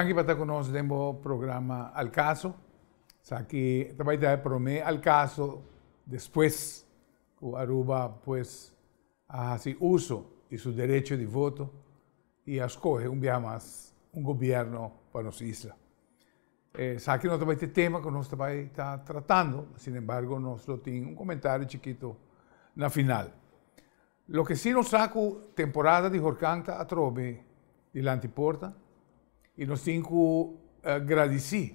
Danke por estar conosco no programa Al Caso. Aqui também vai prometer Al Caso depois que Aruba pues hace uso de seu direito de voto e escolhe mais governo para nossa isla. Aqui nós também temos tema que nós também está tratando, sin embargo, nós temos comentário chiquito na final. Lo que sim nos saco temporada de Horcanta a trove de l'antiporta e nós temos que agradecer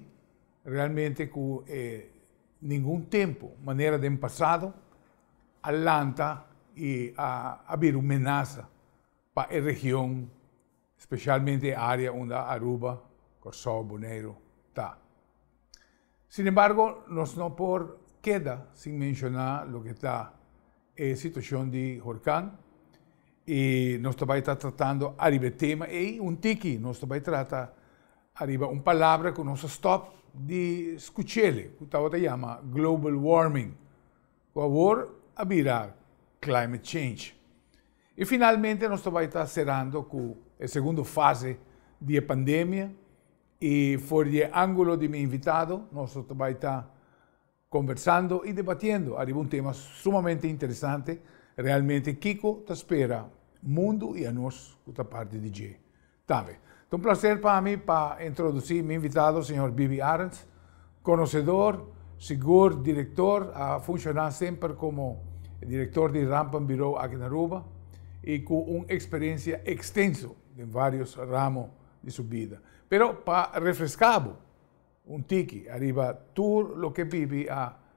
realmente que nenhum tempo, maneira de passado, alanta e haver uma ameaça para a região, especialmente a área onde Aruba, Corsó, Bonaire está. Sin embargo, nós não por queda sem mencionar o que está a situação de Horcan e nós também está tratando arriba tema e tiki nós também trata arriba palavra que nós stop de escutar, que estava chama global warming, por favor, haverá climate change. E finalmente nós também está cerrando com a segunda fase da pandemia e por o ângulo de meu invitado, nós também está conversando e debatendo arriba tema sumamente interessante. Realmente, Kiko te espera mundo e a nós, da parte de G. Também. É um prazer para mim para introduzir meu invitado, o Sr. Bibi Arens, conhecedor, seguro diretor, a funcionar sempre como diretor de Rampant Bureau aqui na Aruba e com uma experiência extensa em vários ramos de sua vida. Pero para refrescar tiki, arriba tudo o que Bibi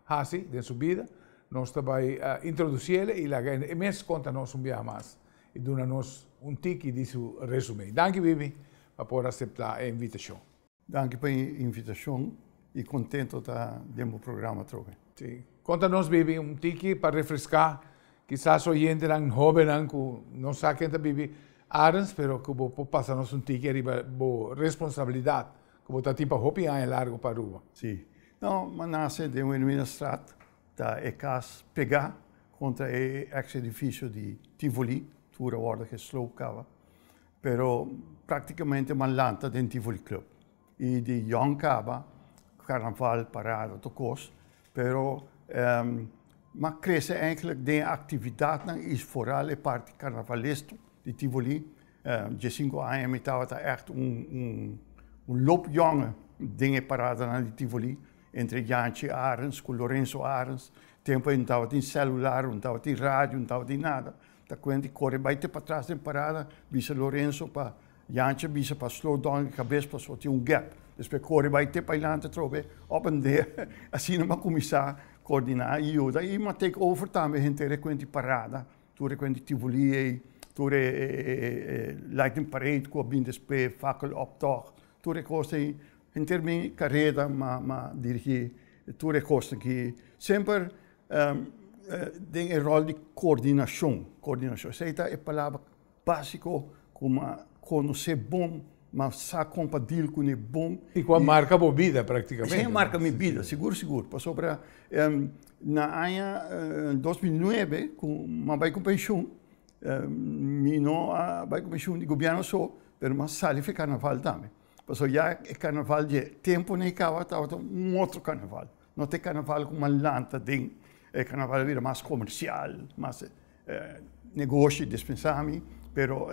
faz em sua vida, nós também introduzir e ele mesmo conta-nos mais e dá-nos tiki de seu resumo. Danke, Bibi, para poder aceitar a invitação. Danke pela invitação e contento de estar no programa também. Sim. Conta-nos, Bibi, tiki para refrescar. Quizás oyente eran jovem que não sabe quem é Bibi Arens, pero que vou passar-nos tiki arriba a responsabilidade, que vou estar tipo hopi anos largo para Aruba. Sim. Não, mas nasce de um administrado da ECAS pegar contra o ex-edifício de Tivoli, toda a hora que slopava, pero praticamente uma lanta dentro Tivoli Club. E de Young Caba, carnaval, parada, tocos, pero mas cresce eigenlijk de atividade is vooral a parte carnavalista de Tivoli. De 5 anos estava echt loopjonge dingen parada na de Tivoli, entre Jantje Arens, com Lorenzo Arens, tempo não estava em celular, não estava em rádio, não estava em nada. Da quando corre baita para trás em parada, bisa Lorenzo para Jantje, bisa para slow down a cabeça para só ter gap. Depois corre baita para lá trobe, op en neer, assim não começar coordinar e eu daí mas take over também entre quando parada, toda quando Tivoli, toda lighting parade com bem despe, fakkeloptocht, toda coisa em termos de carreira, mas dirigir toda coisa que sempre tem a rol de coordenação. Essa é a palavra básica como conhecer bom, mas sabe compartilhar com o bom. E com a marca bobida, praticamente. Sim, marca minha vida, seguro. Passou para na ano 2009, mas com pensão, vai com pensão de governo só, mas sale para carnaval também. Passou já o carnaval de tempo nem estava outro carnaval. Não tem carnaval com uma lanta dentro. O carnaval vira mais comercial, mais negócio, dispensar-me, pero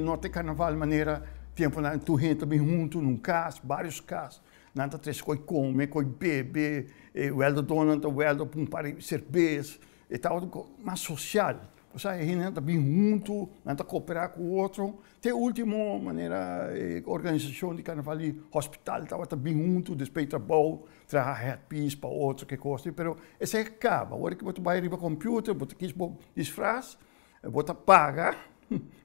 não tem carnaval maneira tempo na tu gente bem junto num caso, vários casos, nada três coi come, coi bebe, o eldo dona, o eldo pum para cerveja, e tal mais social. Você a gente bem junto, nada cooperar com o outro. Até a última maneira organização de carnaval de hospital estava bem junto, depois trabalho, trazer headpiece para outro que custa, pero esse é acaba. Agora que você vai arriba computer, você quis disfraz, você paga.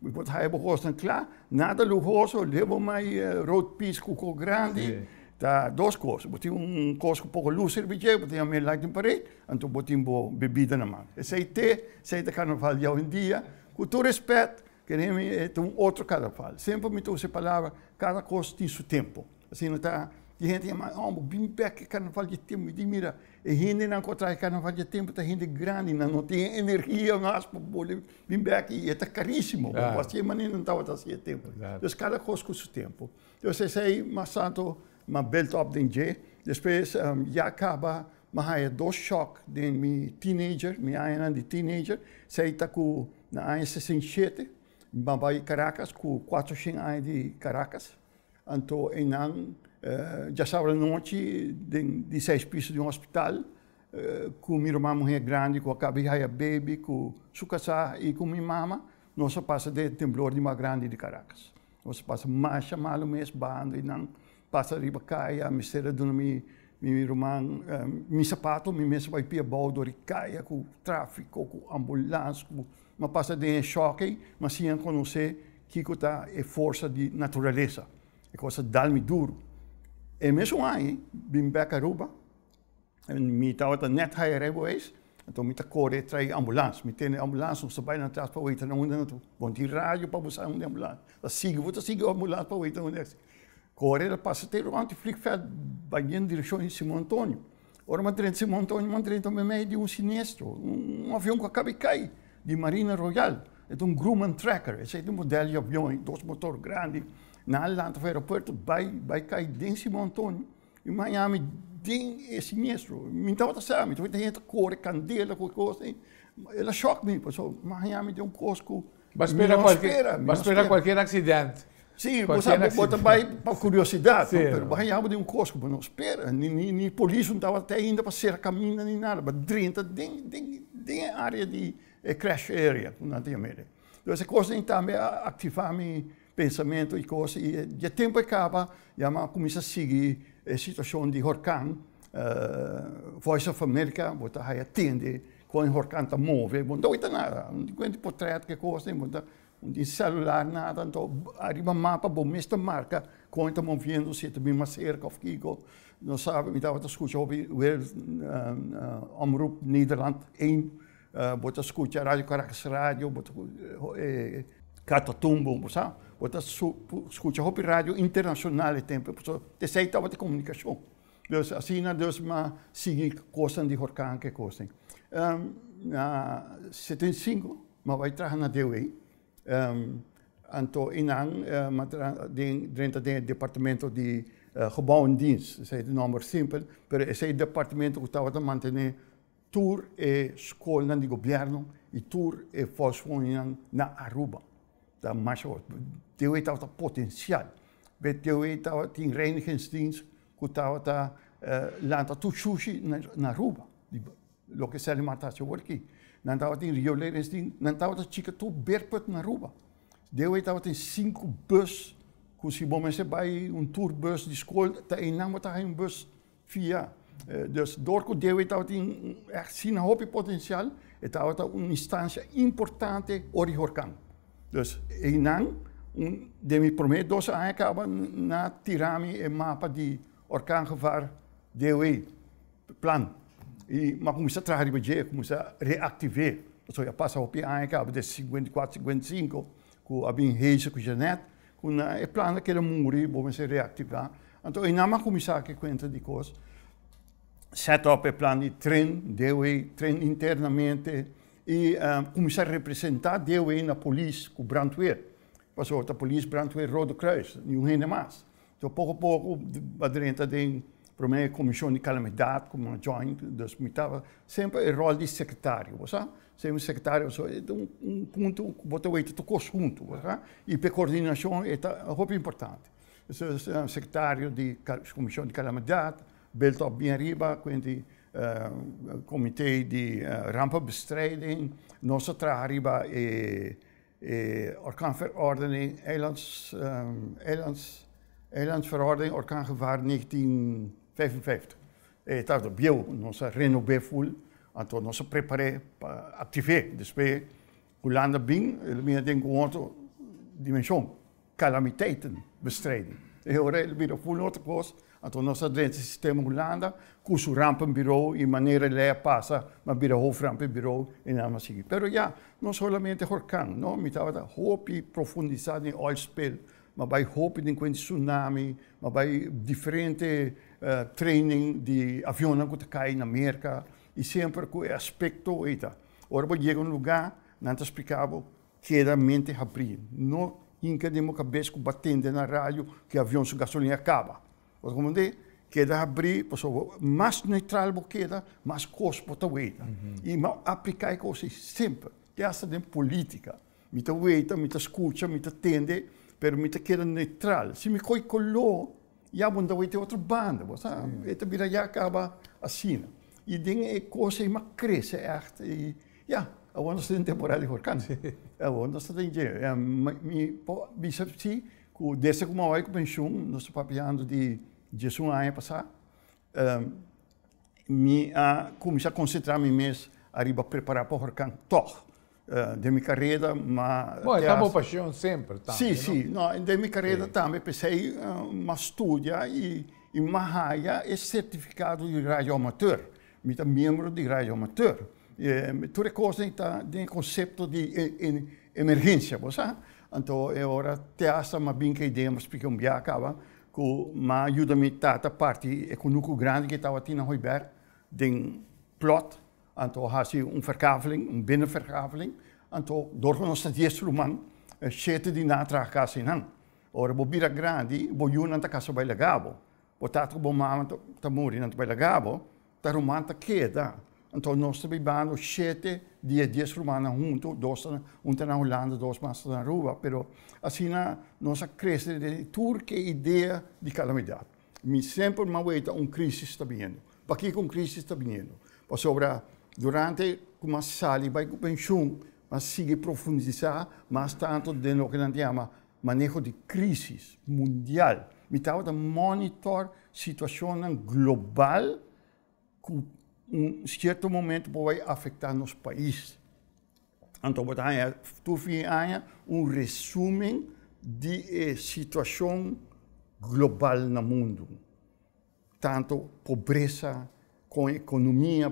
Wat hij begonnen klaar, nada lujoso, leva mais rood piece cuco grande, tá duas coisas, botem coisa um pouco lúcido, botem a minha light parede, então botem bebida na mão. Esse é o carnaval de hoje em dia, com todo respeito, queremos outro carnaval. Sempre me trouxe a palavra, cada coisa tem seu tempo. Assim não está, a gente chama, bem perto carnaval de tempo, e mira, a gente não encontra carnaval de tempo, a gente grande, não tem energia mais para vir aqui, e é caríssimo, você não estava assim tempo. Então, cada coisa com seu tempo. Então, você sai, mas santo, uma belt up de J. Depois, já acaba, mas aí 2 choques de minha teenager, minha ainda de teenager, sei tá com na AN 67, Bambai Caracas, com 4 anos de Caracas. Então, já sabe a noite de 6 pisos de hospital, com minha irmã mulher grande, com a cabeça baby, com sucassa e com minha mama, nós passa de temblor de uma grande de Caracas. Nós passa mais chamado mês bando e não passa riba caia, mistério do minha irmã, meu sapato, minha mesa vai pia baldo caia com tráfico, com ambulância, mas passa de choque, mas sim conhecer que tá é força de natureza, é coisa dá-me duro. E mesmo aí, bem bem Aruba, me estava net higher geweest. Então, me corre trai ambulância, me tem ambulância, você vai na trás para o eita não anda tu, bom de rádio para buscar ambulância, siga a ambulância para o eita onde é. Corre ela passa ter um antiflick vai em direção em Simão Antônio. Ora, mas Simão Antônio, mas também meio de sinistro, avião que acaba de cair, de Marina Royal, é um Grumman Tracker, esse é um modelo de avião, 2 motores grandes, na lanta do aeroporto, vai cair em Simão Antônio, em Miami, é sinistro. Me estava sabe, então tem gente corre candela com coisa, ela choca-me, pessoal, Miami tem cosco. Mas espera qualquer acidente. Sim, você bota vai para curiosidade, mas Miami tem cosco, mas não espera, nem polícia não estava até ainda para ser caminho nem nada, mas dentro tem área de crash area, não tem medo. Então essa coisa tem também ativar meu pensamento e coisa, e de tempo acaba, já começa a seguir a situação de huracão, Voice of America, você vai atender quando o huracão está move, não dá nada, não tem portrait que coisa, não tem celular nada, então arriba mapa, bom, mesmo marca, quando está movendo, se também uma cerca of Kiko, não sabe, me estava a escutar Omroep Nederland 1, você escuta Rádio Caracas Rádio, Catatumbo, sabe? Você escuta a rádio internacional, você sei que de comunicação. Então, assim, Deus me sigue coisas de huracão que coisa. Na 75, mas vai trabalhar na DOE. Então, dentro do departamento de gebouw en dienst, esse é o nome simples, mas esse é o departamento que estava a manter tour e escola de governo e tour e volkswoning na Aruba. Maar de weet dat potentieel. De weet dat die reinigingsdienst goed dat laat dat sushi naar Aruba. Lo que se alimentatie worki. Dan dat die rioleringsdienst, dan dat chica toe berput naar Aruba. De weet dat in 5 bus, kusi mensen bij een tourbus die school, dat een naam dat een bus via. Dus door de weet dat in echt zien hoop potentieel, het dat een instantie importante orihorkan. Dus de me prometo 2 anos acaba na tirami e mapa de orkaangevaar DOE plan. E maar começa a trabalhar budget, começa a reactivar. Então já passa o ano acaba de 54, 55, com a bem reis com Janet, com o plano que ele morrer, vamos reactivar. Então e na começar que conta de coisas. Set up o plano de trem, DOE, trem internamente. E começar a representar DOE na polícia com brandweer. Passou a polícia, brandweer, Rode Kruis, não ainda mais. Então, pouco a pouco, a direita tem para mim comissão de calamidade, como uma joint, dus me estava sempre o rol de secretário, sabe? Sempre secretário, um ponto que você vai ter junto, sabe? E para coordenação é muito importante. Então, secretário de comissão de calamidade, belt op bem arriba, quindi comitê de rampenbestrijding, nós trabalhamos orkaanverordening, eilandsverordening, orkaangevaar 1955. Dat op jou, nós renoveren, então nós preparamos para ativar, depois Holanda bem, ele tem outra dimensão, calamiteitenbestrijding. Ele vira full outra coisa. Então, nós dentro do sistema Holanda, com o rampenbureau e maneira de passa, mas vira hoofdrampenbureau e nada assim. Pero já, não somente huracão, não, me estava hope profundizado em oil spill, mas vai hope de tsunami, mas vai diferente training de avião que cai na América e sempre com o aspecto eita. Ora, chega um lugar, não te explicava, que era mente abrir, não hinca de uma cabeça com batendo na rádio que avião de gasolina acaba. Mas como diz, queda abrir, mais neutral queda, mais custo para o E aplicar coisas sempre. Essa é política. Me weita, me escuta, me tende, pero me queda neutral. Se me coi colou, já vou dar outra banda, sabe? Eta vira já acaba assim. E tem coisa que cresce, echt. E ja, agora nós temos temporada de vakantie. Agora nós temos dinheiro. Me sabe se que desde que eu vou com pensião, nós estamos papiando de Jesus ano passado, me comecei a concentrar-me mais arriba preparar para o vakantie, toch. De minha carreira, mas... Bom, é uma paixão sempre, tá? Sim, sim. No, de minha carreira também, pensei, mas estudia e Mahaya é certificado de rádio amateur. Eu sou membro de rádio amateur. Toda coisa tem conceito de emergência, sabe? Então, agora, teatro, mas bem que a ideia, mas porque eu acaba, que me ajuda-me a parte econômica grande que estava aqui na Hoiberg, de plot. Então, há verkaveling, binnenverkaveling. Então, door ons dat eerste roman, zitten die natraag casa in hand. Ora, bobira grandi, boiun anta casa bij legabo. Potato bo mama ta muri anta bij legabo, ta roman ta queda. Então, nós também vamos sete dia 10 romanos juntos, dois na Holanda, dois mais na Aruba, pero assim nós cresce de tudo que ideia de calamidade. Me sempre uma vez crise está vindo. Para que crise está vindo? Para sobre durante como sali vai com pensião, mas sigue profundizar, mas tanto de lo que nós chama manejo de crise mundial. Me estava de monitor situação global que certo momento pode afetar nosso país. Então, tu fez resumo de situação global no mundo. Tanto pobreza, com economia,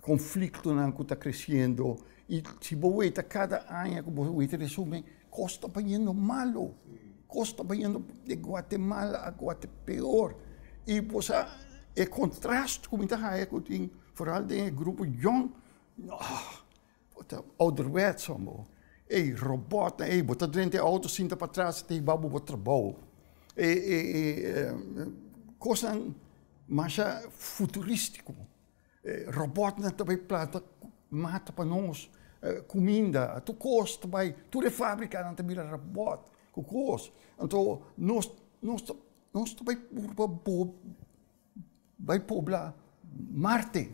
conflito que está crescendo. E se você cada ano que você resume, costa indo malo. Costa indo de Guatemala a Guatepeor. E você é contraste com muita gente, vooral de grupo jong, ouderwets sommo. Robot, bota dentro de auto, cinta para trás, tem babu para trabalho. Coisa mais futurístico. Robot não também planta mata para nós, comida, tu costa vai, tu de fábrica não também robot, com coisa. Então nós também vai poblar Marte,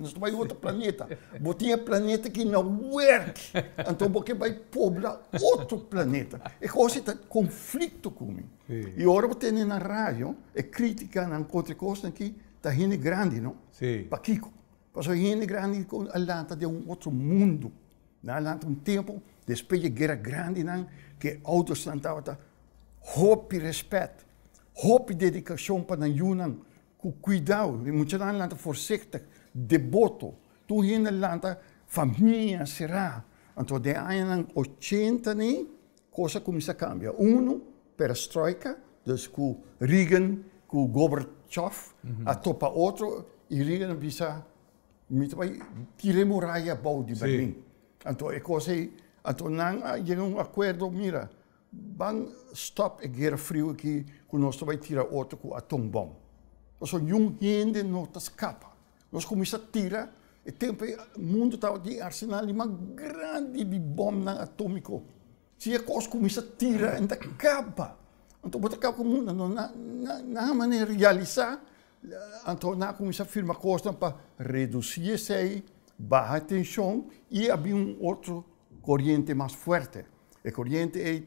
nós vai outro planeta. Botinha planeta que não work, então porque vai poblar outro planeta. É coisa de conflito comigo. E agora você tem na rádio, é crítica na outra coisa que está gente grande, não? Sim. Para Kiko. Para gente grande com Atlanta de outro mundo. Na Atlanta tempo, depois de guerra grande, não, que autos estavam hope respeito, hope dedicação para Yunan. Com cuidado, e muitos lá voorzichtig, devoto. Toen in Atlanta, família será. Então, de anos 80, coisa começa a cambiar. Perestroika, dus com Reagan, com Gorbachev, a topa outro, e Reagan bisa, vai tirar muralha bom de Berlim. Então, é coisa, então, não chega acordo, mira, vamos stop a guerra frio aqui, que nós vai tirar outro com atombom. Nós jong gente não escapa. Nós começamos a tirar, e tempo o mundo estava de arsenal de uma grande bomba atômica. Se a coisa começa a tirar, ainda acaba. Então, você acaba com o mundo, não maneira de realizar, então, não começa a firmar coisa para reduzir essa baixa tensão e abrir outro corrente mais forte. A corrente é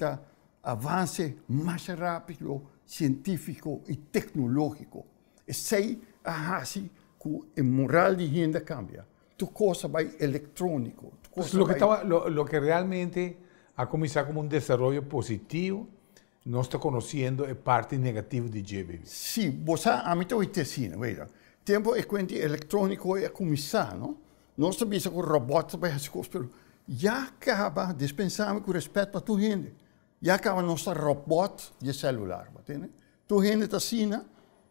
avanço mais rápido, científico e tecnológico. Sei assim que a moral de gente cambia. Tu cosa vai eletrônico. Lo que realmente ha comenzado como un desarrollo positivo, no está conociendo el parte negativo de GBB. Sim, você a mim também assim, veja. Tempo é quando eletrônico é começar, não? Nós sabemos que o robô vai fazer coisas, mas já acaba dispensando com respeito para tu gente. Já acaba nosso robô de celular, entende? Tu gente está assim,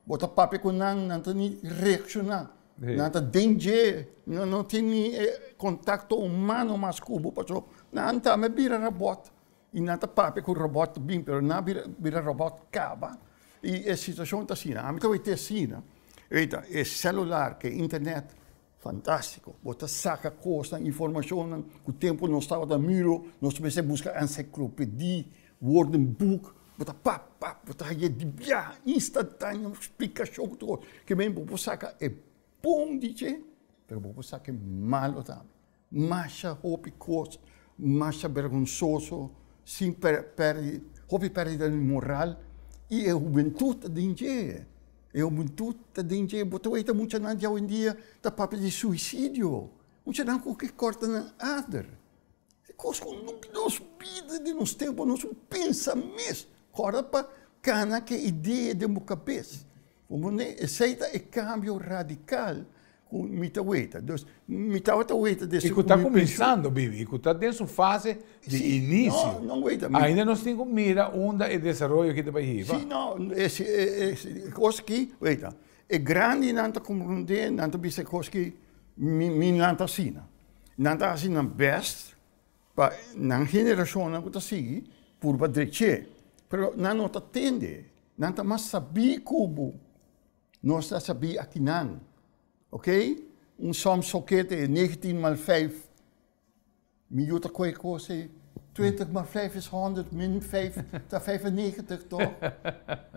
bota papo com não tem reaccionar, não tem danger, não tem contato humano mais cubo, porque não está me vira robot. e nada papo com o robot bem, pero na vira robot acaba. E a situação está assim, a mim também tem assim, eita, é celular, que é internet, fantástico. Você saca coisa, informação, que o tempo não estava da miro, nós começamos a buscar enciclopedia, woordenboek, você pá, você aí instantâneo, explicação, tudo. Que bem, você saca é bom, DJ, mas você saca é malo também. Masha, hopi coisa, masha vergonzoso, sem perda de moral, e a juventude DJ. E a juventude DJ, você vê muita gente hoje em dia, da papel de suicídio. Muita gente que corta na ader. Coisa que nos vida de nos tempos, nos pensamento. Corta para cana que ideia de uma cabeça. Como ne aceita o cambio radical com mitaweita. Então, mitaweita desse. E que está começando, Bibi, e que está dentro da fase de início. Não, waita. Ainda nós temos mira onda e desenvolvimento que vai ir. Sim, não, coisa que, waita, é grande nanta compreender, nanta bisa coisa que nanta sina. Nanta assim best, para na geração não está assim, por badreche. Pero não está tende, nanta mas sabi cubo, nós está sabi aqui não. Ok? Som socket 19 mal 5 minuut kooi 20 mal 5 is 100, min 5, dat 95 toch?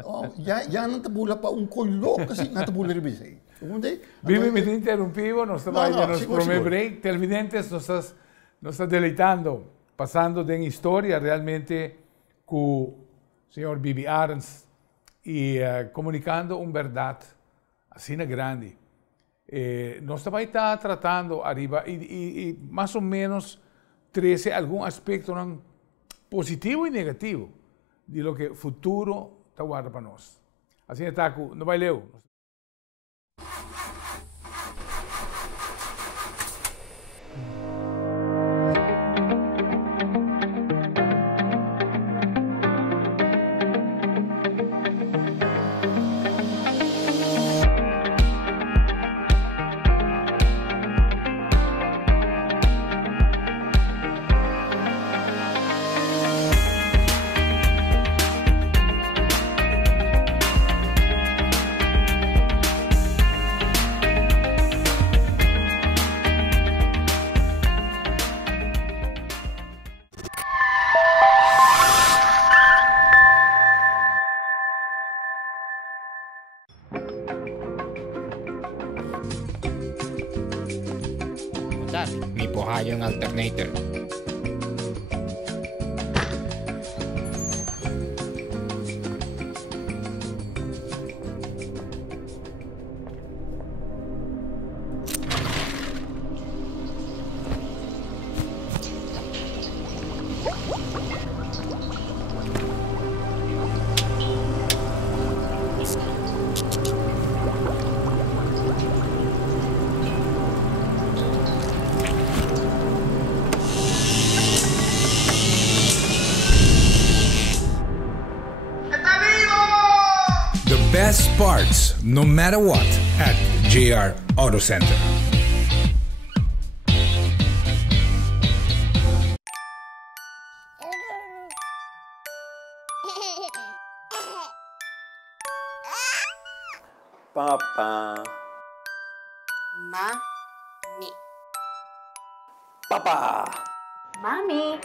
Oh, ja, não te bula para colou, assim, não te bula rebise. Vivi, me interrumpivo, nos primer break. Televidentes, nos está deleitando, passando de história realmente com o senhor Bibi Arns e comunicando verdade assim grande. Nós também está tratando arriba e mais ou menos 13 algum aspecto positivo e negativo de lo que o futuro está guarda para nós. Assim está, não vai ler. May pohayong alternator. Best parts, no matter what, at JR Auto Center. Papa. Mami. Papa. Mami.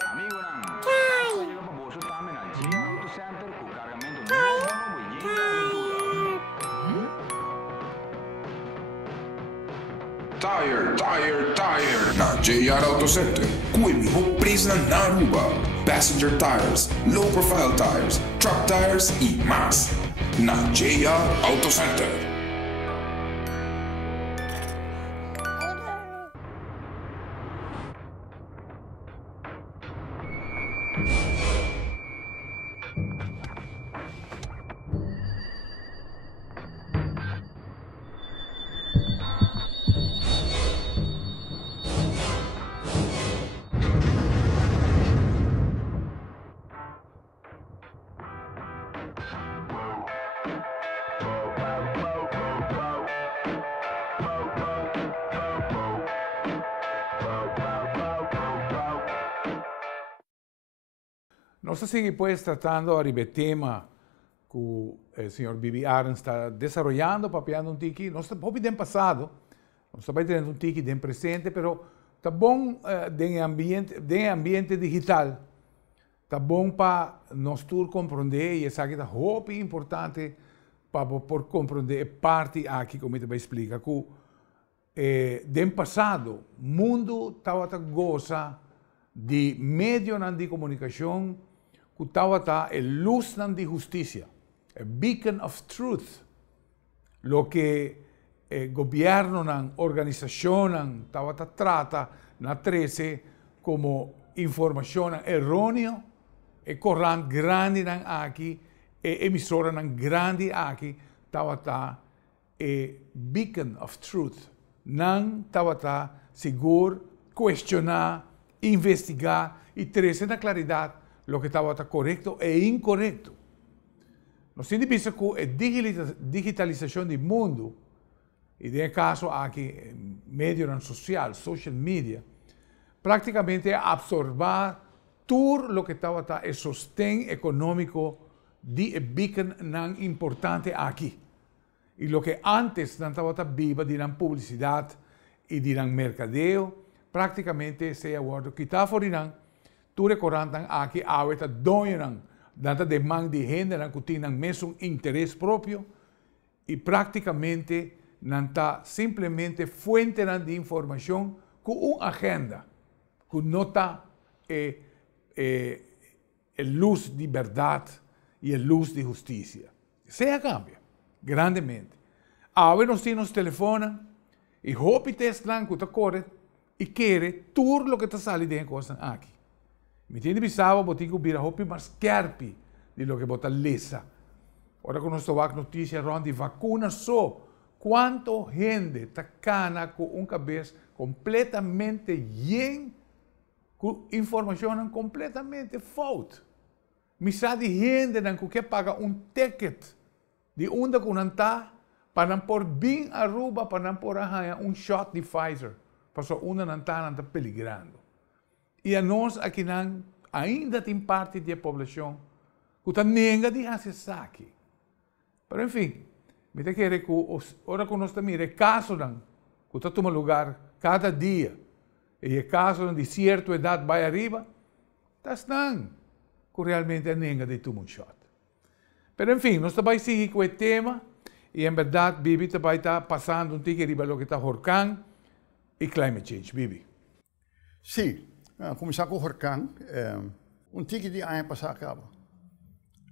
Tire. Na JR Auto Center, kuwi ho preço na Aruba. Passenger tires, low profile tires, truck tires e mais. Na JR Auto Center. nós seguimos pues tratando de tema que o senhor Bibi Arens está desarrollando, papeando um tiki. Nós estamos bem passado, nós estamos tendo um tiki bem presente, mas está bom de ambiente digital. Está bom para nós todos compreender, e essa aqui está muito importante para por compreender parte aqui, como eu vou explicar, que no passado, o mundo estava goza de meio de comunicação que estava a luz de justiça, a beacon of truth, lo que governo, organização, estava trata na 13 como informação errônea e corrente grande aqui, e emissora grande aqui, estava a beacon of truth. Não estava seguro, questionar, investigar e trazer na claridade o que estava correto e incorreto. Nós temos visto que a digitalização do mundo, e no caso aqui, meio social, social media, praticamente absorver tudo o que estava o sostén econômico de beacon não importante aqui. E o que antes não estava viva de publicidade e de mercadeo, praticamente se agora que está fora, tu recordantan aqui a outra doinan, danta demanda de gente que tem mesmo interesse próprio e praticamente não está simplesmente fonte de informação com uma agenda, que não está luz de verdade e a luz de justiça. Se cambia grandemente. Agora nós temos telefone e hope teslan que está correto e quer tudo o que está saindo de coisa aqui. Me entende bisava, botin que vira hope mais scherpi de lo que bota lesa. Ora que nós temos notícia de vacuna só, quanto gente está cana com cabeça completamente lleno, com informação completamente falsa. Misa de gente que quer pagar ticket de onde que não está para pôr bem a Aruba, para pôr shot de Pfizer, para onde não está peligrando. E a nós aqui ainda tem parte da população que está nega de acessar aqui. Mas enfim, me te quero que ora que nós estamos é caso que está tomando lugar cada dia, e é caso de certa idade vai arriba, está que realmente é nega de tomar shot. Mas enfim, nós vamos seguir com o tema, e em verdade, Bibi vai estar passando tique riba lo que está Horcan e climate change, Bibi. Sim, começar com o Horcan, tique de ano passado acaba.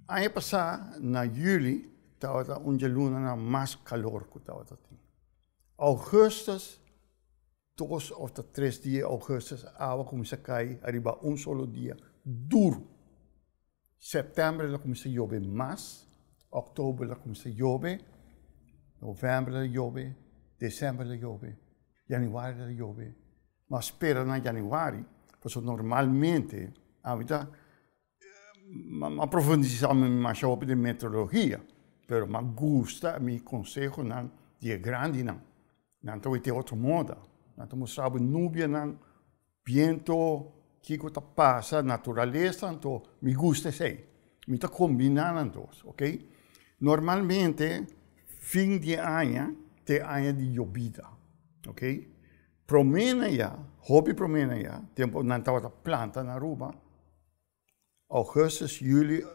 Ano passado, na julho, estava luna na mais calor que estava aqui. Augustus, 2 ou 3 dias, Augustus, a água começa a cair, arriba solo dia, duro. Setembro ela começa a chover mais, outubro ela começa a chover, novembro ela chove, dezembro ela chove, janeiro ela chove. Mas espera na janeiro, porque normalmente a vida aprofundizamos mais sobre a meteorologia, mas me gusta, me conselho não de grande não vai ter outro modo, não mostrar nuvem não, vento que está passa, natureza, então me gusta isso. Me está combinando dois, ok? Normalmente, fim de ano, tem ano de llovida, ok? Promena já, hobby promena já, tempo não estava planta na Aruba, Augustus, julho,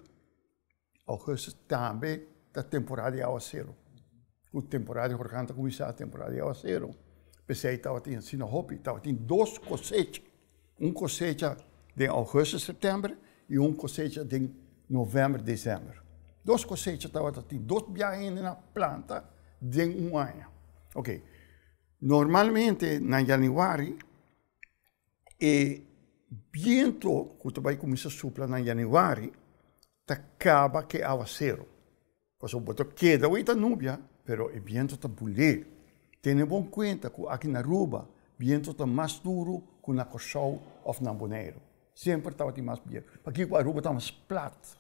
Augustus também da temporada de aguaceiro. A temporada de huracão começou a temporada de aguaceiro. Pensei que estava tendo, se não hobby, estava tendo 2 cosechas. Cosecha de agosto, setembro e cosecha de novembro, dezembro. 2 cosechas estavam tendo 2 viagens na planta de ano. Ok. Normalmente, na janeiro, o vento que vai começar a soprar na janeiro, acaba que aguaceiro. Porque o boto queda muita nuvem, mas o vento está bulir. Tenha bom conta que aqui na Aruba, o vento está mais duro que na Cochau ou na Bonaire. Sempre estava mais vento. Aqui a Aruba está mais plato.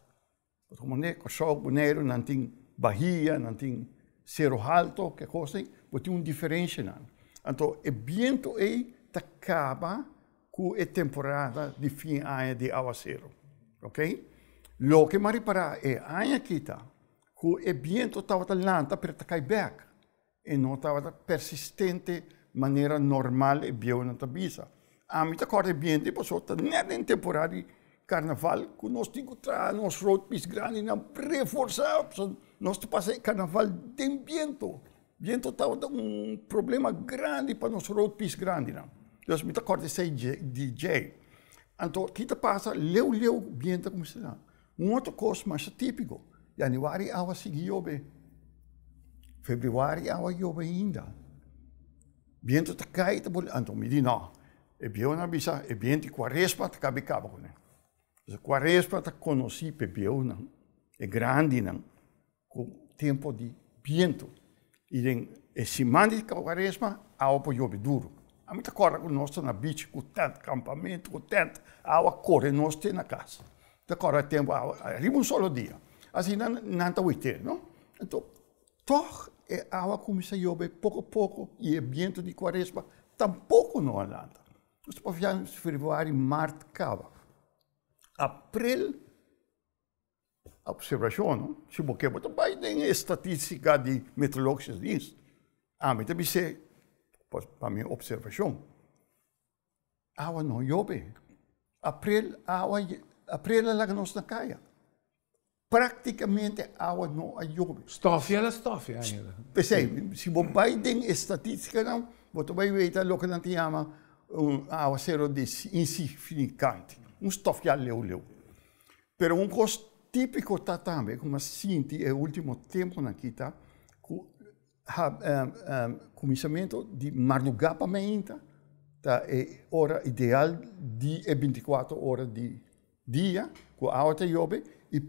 Como é Cochau, Bonaire, não tem bahia, não tem cerro alto, que coisa, mas tem uma diferença. Então, o vento aí acaba com a temporada de fim de ano de aguaceiro. Ok? Lo que maripara é anha kita, que é viento estava lanta para cai back, e não estava persistente maneira normal e bem na tabisa. A mim tá corre viento, passou tá net em temporário carnaval, que nós temos que nós road piece grande na reforçar, nós passa carnaval tem viento. Viento estava problema grande para nós road piece grande não. Então me tá corre sei DJ. Então kita passa leu viento como se não. Outro coisa mais típico. Januari awa sigi yobe. Februari awa yobe ainda. Viento te cai te bol anto me di no. E bio na bisa e viento quaresma te cabe cabo con. Dus quaresma te conosci pe bio na. E grandi na. Com tempo di viento. E den e simandi quaresma awa po yobe duro. A mim te corre con nostro na beach com tent campamento com tent awa corre nostro na casa. Te corre tempo arriba un solo dia. Assim não está oitendo, não? Então, toch é água começa a chover pouco a pouco e o vento de quaresma tampouco não anda. Nós podemos fevereiro, março, acaba. Abril, observação, não? Se você botar bem tem estatística de meteorológicos disso. Mas também se para minha observação, água não chove. Abril é lá que nós na caia. Praticamente água não chove. Stofje é stofje ainda. Pensei, se você vai ter estatística, não, você vai ver o que a gente chama água zero de insignificante. Stofje leu. Pero coisa típico está também, como sinto no último tempo na Kita, começamento de madrugada ainda, é hora ideal de 24 horas de dia, com a água chove, e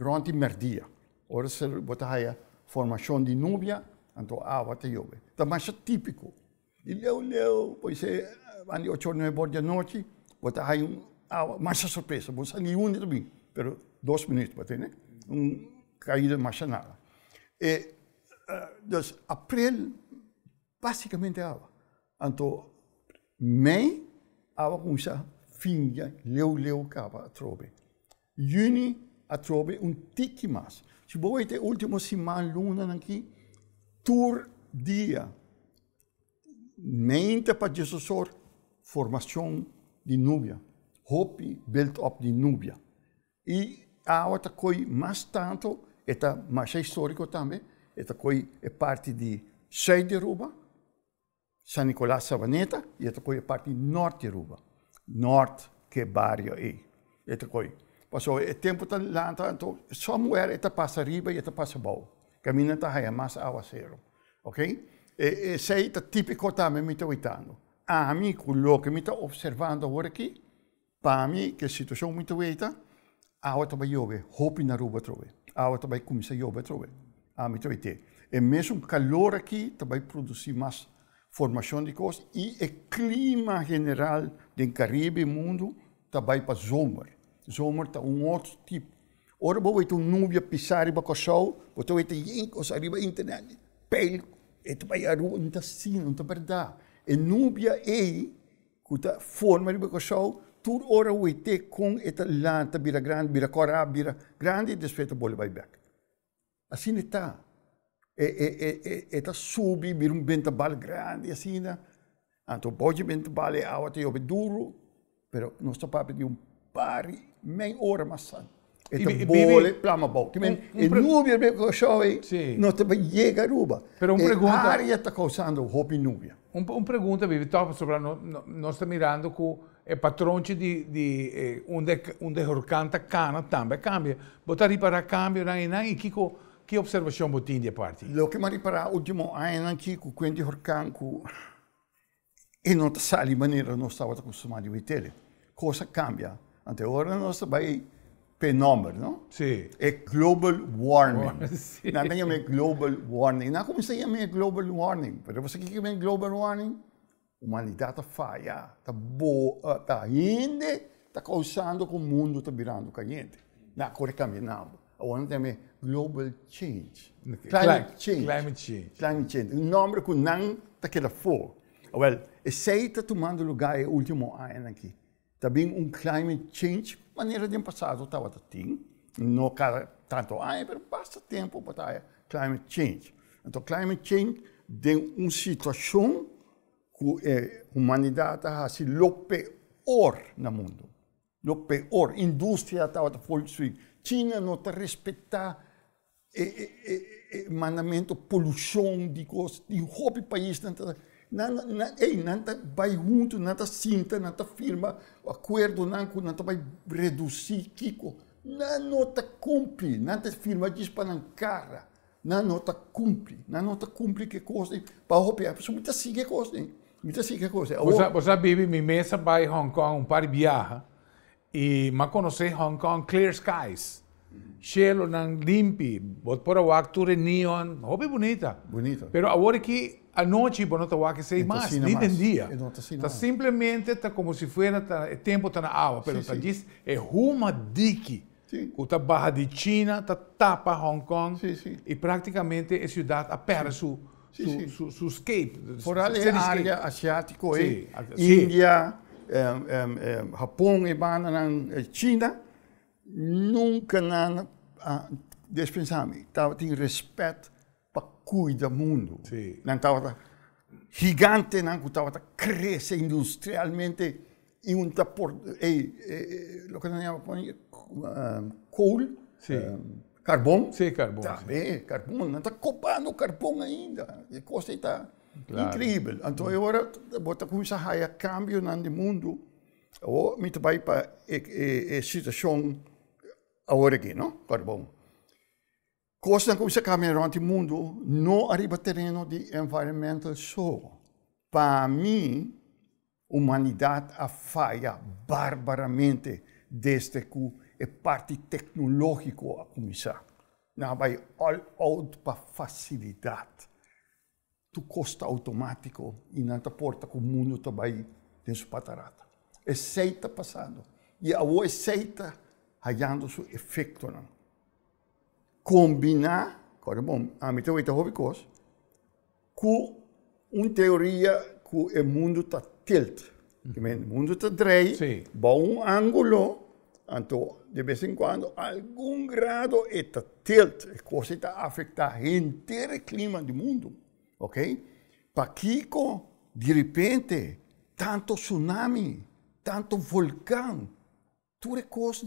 rond merdia. Ora se botar a formação de nuvem, então a água te chove. Também é típico. E leu, pois é, ali 8 ou 9 horas da noite, botar aí água, mais surpresa, você ali também, pero 2 minutos, botar, né? Caída mais nada. E, então, abril, basicamente água. Então, mei, água começa a finja, leu, acaba a trove. Juni, a trove tique mais. Se você ter última semana luna aqui, tour dia, mente para Jesus formação de nuvem, hope build up de nuvem. E a outra coisa mais tanto, é mais histórico também, é parte de Sul de Aruba, San Nicolás Savaneta, e essa coisa é parte de Norte de Aruba. Norte, que é barrio aí. Essa coisa. Passou o tempo está lá, então, somewhere está passa riba e está passa baixo. Caminho está aí, mais água zero. Ok? E sei está típico também, me está oitando. A mim, o que me está observando agora aqui, para mim, que a situação me está oitando, a água está vai chover, hope na Aruba trove. A água está vai começar a chover trove. A mim está oitando. E mesmo o calor aqui, está vai produzir mais formação de coisas e o clima general do Caribe e mundo está vai para zomer. Zomer está outro tipo. Ora, você tem nuvem pisar riba com o sol, você tem jinkos arriba internet, peil, e vai a rua, não está assim, não está verdade. E nuvem é que está forma riba com o sol, tudo hora você tem com esta lanta, vira grande, e depois você vai back. Assim está. Eta subi, vira ventabal grande, assim, né? Então, pode ventabal é água, tem duro, pero nós estamos de pari, meia hora mais Eta bole, plama bom. E nuvem é que chove, nós estamos chegando a Aruba. A área está causando hope nuvem. Pergunta, Bibi, sobre nós estamos mirando que o patrão de onde horcanta cana também cambia. Botar para cambio, e que observação você tem de parte? O que me para o último ano aqui, com o Quente Horcan, e não está de maneira nós estávamos acostumados a ver. Coisa cambia. Até agora nós vai fenômeno, não? Sim. É global warming. Não é global warming. Não como se chama global warming. Mas você que é global warming? A humanidade falha. Está ainda, está causando que o mundo está virando caliente. Não, corre caminhando. Agora também global change. Climate change. O nome que não está aqui fora. Well, esse está tomando lugar no último ano aqui. Também climate change, maneira de passado estava assim. não cada tanto ano, mas passa tempo para climate change. Então, climate change tem uma situação que a humanidade ha sido o pior no mundo. O pior. A indústria está evoluindo. China não está respeitando o mandamento poluição de coisas. E o hobby país não está vai junto, não está cinta, não está firma, acordo não está vai reduzir, Kiko. Não está cumpre, não está firma diz para não cara. Não está cumpre que coisa. Para hobby, só muita siga coisa. Você vive minha mesa vai Hong Kong par de viaja e me conhece Hong Kong clear skies. Cielo nang limpi, bot por awak tour neon, hobby bonita. Pero agora que a noite não está awak sei mais, nem tem dia. Tá simplesmente tá como se fuera o tempo tá na água, pero tá diz é uma diki. O tá barra de China, tá tapa Hong Kong e praticamente a cidade aperta su escape. Por ali a área asiática, Índia, Japão e China, nunca nada dispensamos. Tem respeito para cuidar do mundo. Não estava gigante, não estava crescer industrialmente e um tapor, o que nós chamamos coal, carvão. Sim, carvão. Também, carvão. Não está copando carvão ainda. A coisa está incrível. Então, agora, vou começar a câmbio no mundo. Ou, me vai para a situação agora aqui, não? Carvão. Coisa que começa a cambiar no mundo, não arriba terreno de environmental só. Para mim, a humanidade a falha barbaramente desde que é parte tecnológica a começar. Não vai all out para facilidade. Tu custa automático e não te porta que o mundo também tem sua patarata. É seita passando. E a o seita hallando seu efeito. Não. Combinar, agora bom, a mim também tem coisa, com uma teoria que o mundo está tilt. O mundo está dreig, bom ângulo. Então, de vez em quando, algum grado está tilt, a coisa está afetando o inteiro clima do mundo, ok? Para Kiko, de repente, tanto tsunami, tanto vulcão, tudo é coisa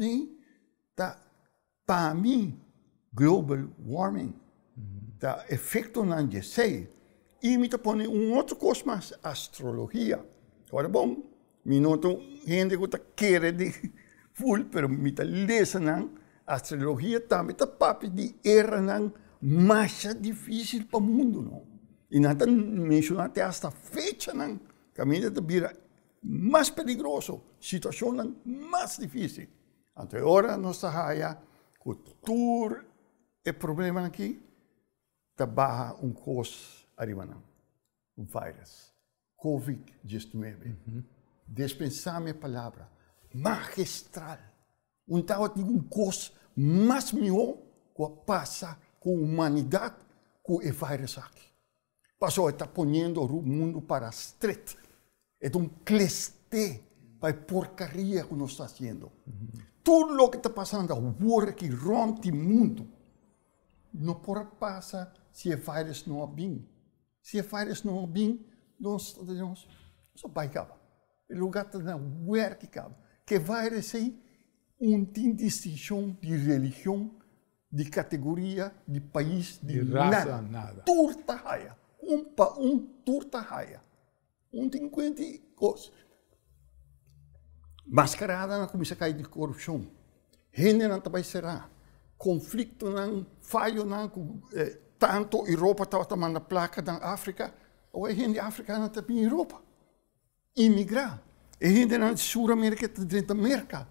tá, para mim, global warming, tá efeito não de sei. E me põe outra coisa mais, astrologia. Agora, bom, minuto, gente que está querendo full, pero mita lesa nang astrologia também tá papo de era nang mais difícil para o mundo, não? E nada mencionar até esta fecha nang caminho de vira mais perigoso, situação nang mais difícil. Então agora nós tá com tudo é problema aqui, tá barra coisa arriba não, vírus, COVID-19. Dispensar minha palavra. Magistral. Então, tem coisa mais melhor que passa com a humanidade que o vírus aqui. Passou, está ponendo o mundo para street. É cliste para a porcaria que nós estamos fazendo. Tudo o que está passando agora que rompe o mundo, não pode passar se o vírus não é bem. Se o vírus não é bem, nós só vai acabar. O lugar está na guerra que acaba. Que vai ser tem distinção de religião, de categoria, de país, de raça, nada. Turta raia. Turta raia. Tem 50 coisas. Mascarada não começa a cair de corrupção. Gente não vai será. Conflito não, falho não, tanto Europa estava tomando placa da África, ou a gente africana também em Europa. Imigrar. E gente na Sul-América está dentro da América.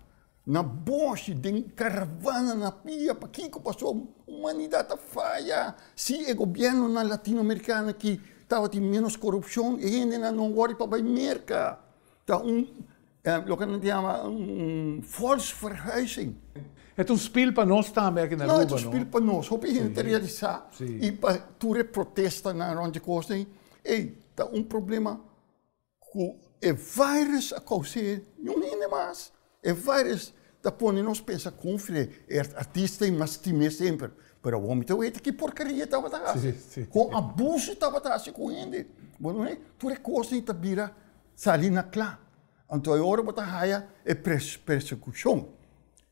Na Bosch, tem caravana na pia, para que passou a humanidade falha. Se o governo na latino-americana que estava tendo menos corrupção, a gente não vai para a América. Então, o que nós chamamos false verhuizing. É spil para nós também aqui na Aruba, não? É spil para nós. Hoop je te realisar. E para tu protesta na ronde costa, tá problema que o vírus a causar, não é mais. O vírus da põe nos pensa confre artista e mas time sempre. Pero vamos então ver que porcaria estava tá. Com abuso estava tá assim com ele. Bom, não é? Por coisa e tabira salina clá. Então agora bota raia é persecução.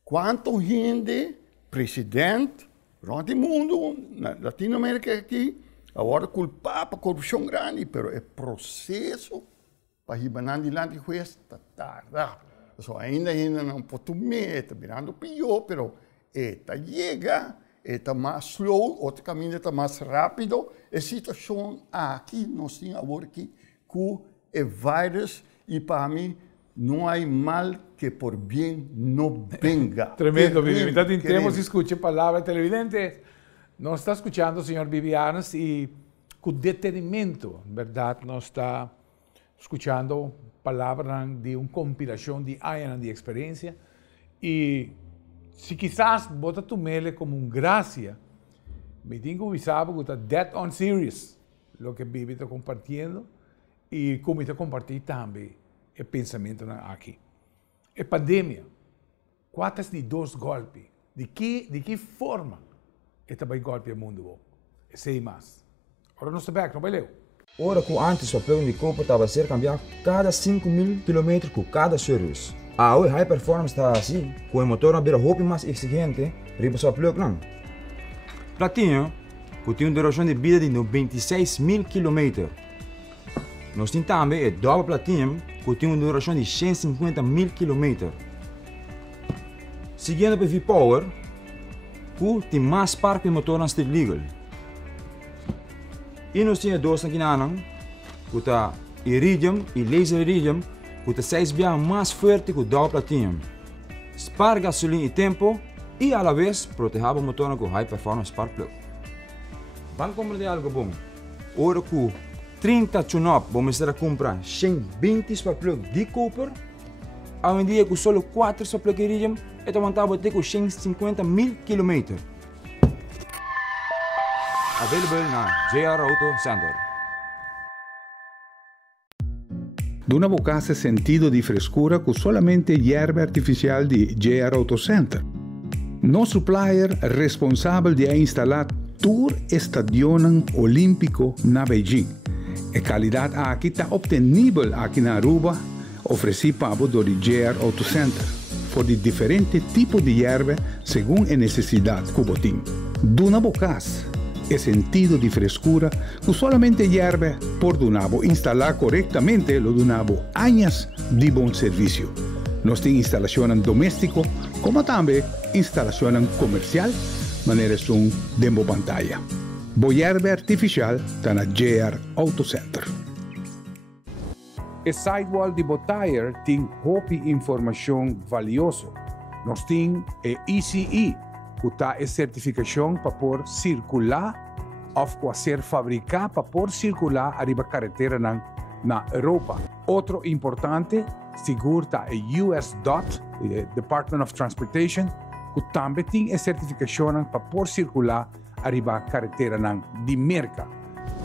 Quanto gente presidente durante o mundo, na Latinoamérica aqui, agora culpar para corrupção grande, pero é processo para ribanar de lá de juiz está tarde. Só ainda não pode meter, está virando pior, pero está chega, está mais slow, outro caminho está mais rápido. A situação aqui, nós temos agora aqui, com o vírus, e para mim, não há mal que por bem não venga. Tremendo, Vivi. Então, tentemos escutar a palavra televidente. Nós está escutando o senhor Vivianes e com detenimento, verdade, nós está escutando palavras de uma compilação de anos de experiência e se quizás bota tu mele como gracia, me tengo avisado que está dead on serious lo que Vivi está compartiendo e como está compartindo também o pensamento aqui. A pandemia, quantas de dois golpes, de que forma esta vai golpear o mundo? Sei mais. Agora não está não vai ler. Ora que antes o plug de copo estava a ser cambiado cada 5.000 km com cada serviço. A hoje high performance está assim, com o motor a vira roupa mais exigente, riba sua plug não. Platinum, que tem uma duração de vida de 96.000 km. Nós temos também o Double Platinum, que tem uma duração de 150.000 km. Seguindo para V-Power, que tem mais parque de motor na street legal. E nós temos dois aqui na Anang, que está Iridium e Laser Iridium, que está 6 vezes mais forte que o Double Platinum. Spar gasolina e tempo e, à vez, proteger o motor com High Performance Spark Plug. Vamos compreender algo bom. Ora que 30 tune-up vamos a comprar 120 Spark Plug de Cooper, hoje em dia com só 4 Spark Plug Iridium, e estamos a bater com 150.000 km. Available na JR Auto Center. Duna Bocase sentido di frescura con solamente hierba artificial di JR Auto Center. No supplier responsable di instalar Tour Estadio Olímpico na Beijing. E qualidad aqui está obtenível aqui na Aruba, oferecida do JR Auto Center, por de diferentes tipos de hierba según a necessidade que botín. Duna Bocase e sentido de frescura que solamente hierba por Dunabo instalar correctamente lo Dunabo años de bom serviço. Nós temos instalação doméstico como também instalação comercial, maneira som demo pantalla. Bo hierba artificial está na JR Auto Center. O sidewall de Botire tem hopi informação valiosa. Nós temos a ECE, que está a certificação para por circular ou ser fabricar para por circular arriba carretera na Europa. Outro importante, segura a US DOT, Department of Transportation, que também tem a certificação para por circular arriba carretera de merca.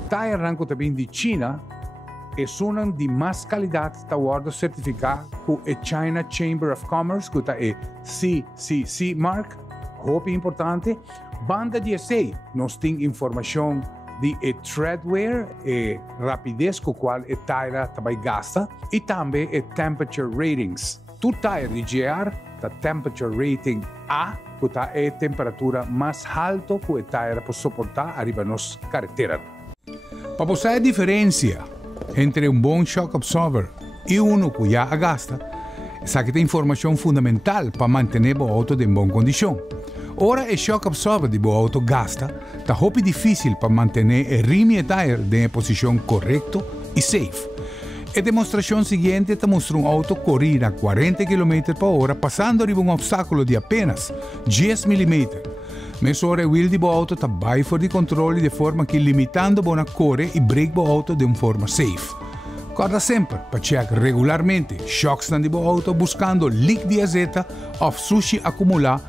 Tire ranco também de China, é uma de mais qualidade está guarda certificado com a China Chamber of Commerce, que está a CCC mark. Hope importante, banda de essay, nós temos informação de treadwear e rapidez com qual a tire também gasta e também temperature ratings. Tu tire de GR, a temperature rating A, que está a temperatura mais alta que a tire pode suportar arriba nos carretera. Para você a diferença entre bom shock absorber e que já gasta, essa que tem informação fundamental para manter o auto em boa condição. Ora, o shock absorber de o auto gasta, está muito difícil para manter o rim e o tire em posição correta e safe. A demonstração seguinte mostra auto correr a 40 km/h passando por obstáculo de apenas 10 mm. Mas ora o wheel de auto está bem fora de controle de forma que limitando a correr e break o auto de uma forma safe. Guarda sempre para check regularmente shocks de auto buscando leak de azeta ou sushi acumular.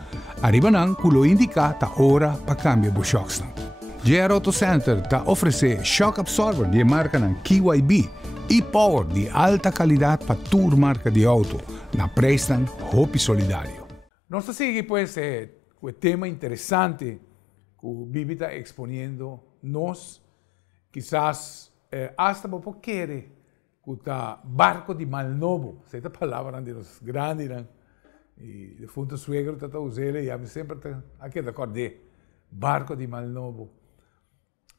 Arriba nan que lo indica ta hora para cambiar o shocks. JR Auto Center está oferecendo shock absorber de marca KYB e power de alta qualidade para toda marca de auto na preço hopi solidário. Nós seguimos, pues, o tema interessante que o Bibi está exponendo. Nós, quizás, hasta por querer, que o barco de mal novo, essa palavra de los grandes, e de fundo suegro está usando, e eu sempre aqui acordei, barco de mal novo.